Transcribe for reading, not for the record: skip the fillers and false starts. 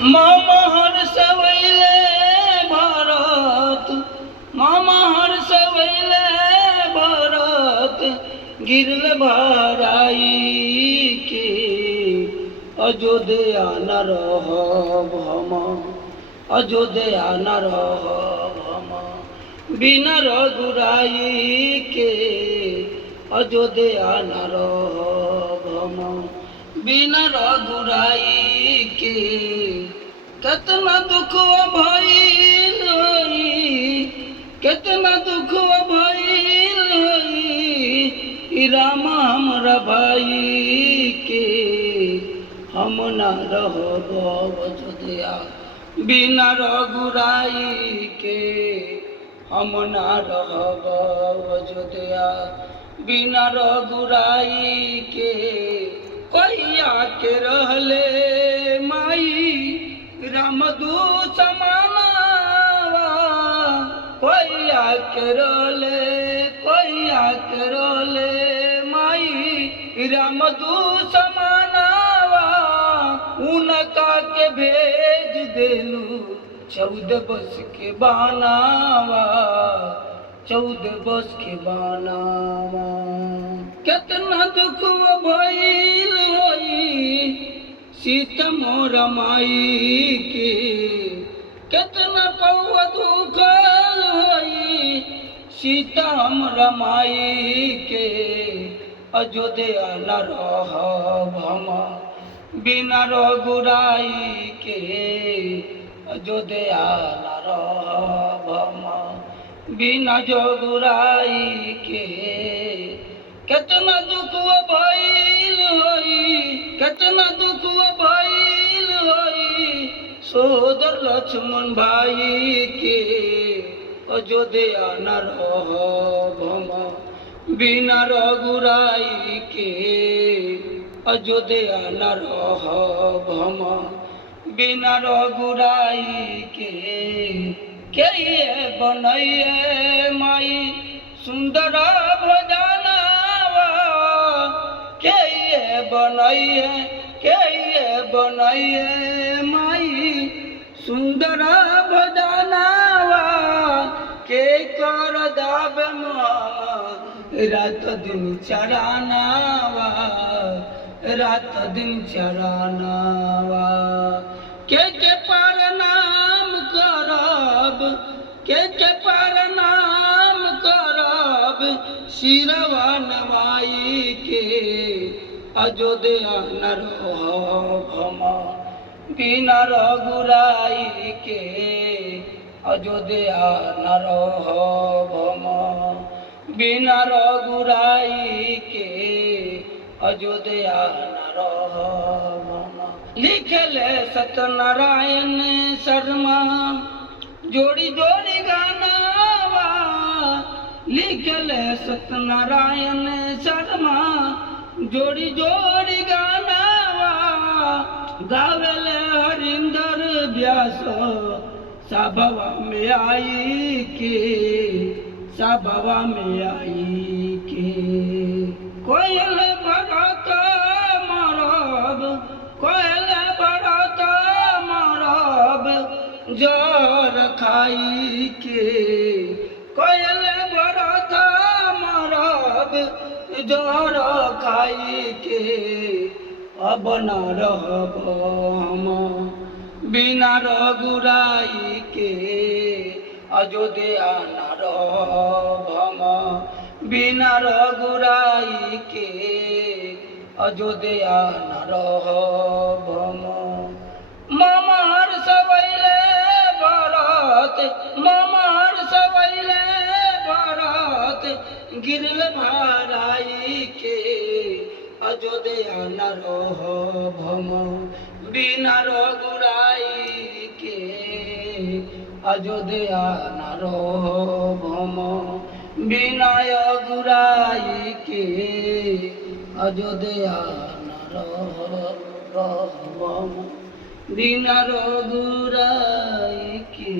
मामा हर्ष वैले भारत, मामा हर्ष वैले भारत, गिरल भाराई के अयोध्या न रहब हम, अयोध्या न रहब हम, बिना रघुराई के अयोध्या न रहब हम, बिना रघुराई के। कितना दुख भइल होई, कितना दुख भइल होई, राम हमरा भाई के हम न रहब अयोध्या, बिना रघुराई के हम न रहब अयोध्या, बिना रघुराई के। कहिया के रहले माई रामदूत समानावा, कहिया के रहले, कहिया के रहले माई रामदूत समानावा, उनका के भेज देलू 14 बस के बानावा, 14 बस के बानावा। कितना दुख भइल होई सीता मोर माई के, कितना पौआ दुखल होई सीता हमरा माई के। अयोध्या न रहब हम, बिना रघुराई के अयोध्या न रहब हम, बिना रघुराई के। कितना दुख भइल होई, कितना दुख भइल होई सोदर लक्ष्मण भाई के। अयोध्या न रहब हम, बिना रघुराई के अयोध्या न रहब हम, बिना रघुराई के। के बनैये माई सुंदर भजनवा, के बनैये, के बनैये माई सुंदर भजनवा, के कर दाब रात दिन चरानावा, रात दिन चरानावा। के प्रणाम करब, के प्रणाम करब सिरवा नवाई के। अयोध्या न रहब हम, बिना रघुराई के अयोध्या न रहब हम, बिना रघुराई के अयोध्या न रहब हम। लिखले सत्यनारायण शर्मा जोड़ी जोड़ी गानावा, लिखले सत्यनारायण शर्मा जोड़ी जोड़ी गानावा, गावेले हरिंदर व्यास सभवा में आई के, सभवा में आई के। कोयल भरत मरब, कोयल भरत मरब जर खाई के, कोयल भरत मरब जर खाई के। अब न रहब हम, बिना रघुराई के अयोध्या न रहब हम, बिना रघुराई के अयोध्या न रहब हम। मामा हर्ष वैले भारत, मामा हर्ष वैले भारत, गिरल भाराई के अयोध्या न रहब हम, बिना रघुराई के अयोध्या न रहब हम, बिना रघुराई के अयोध्या न रहब हम, बिना रघुराई के।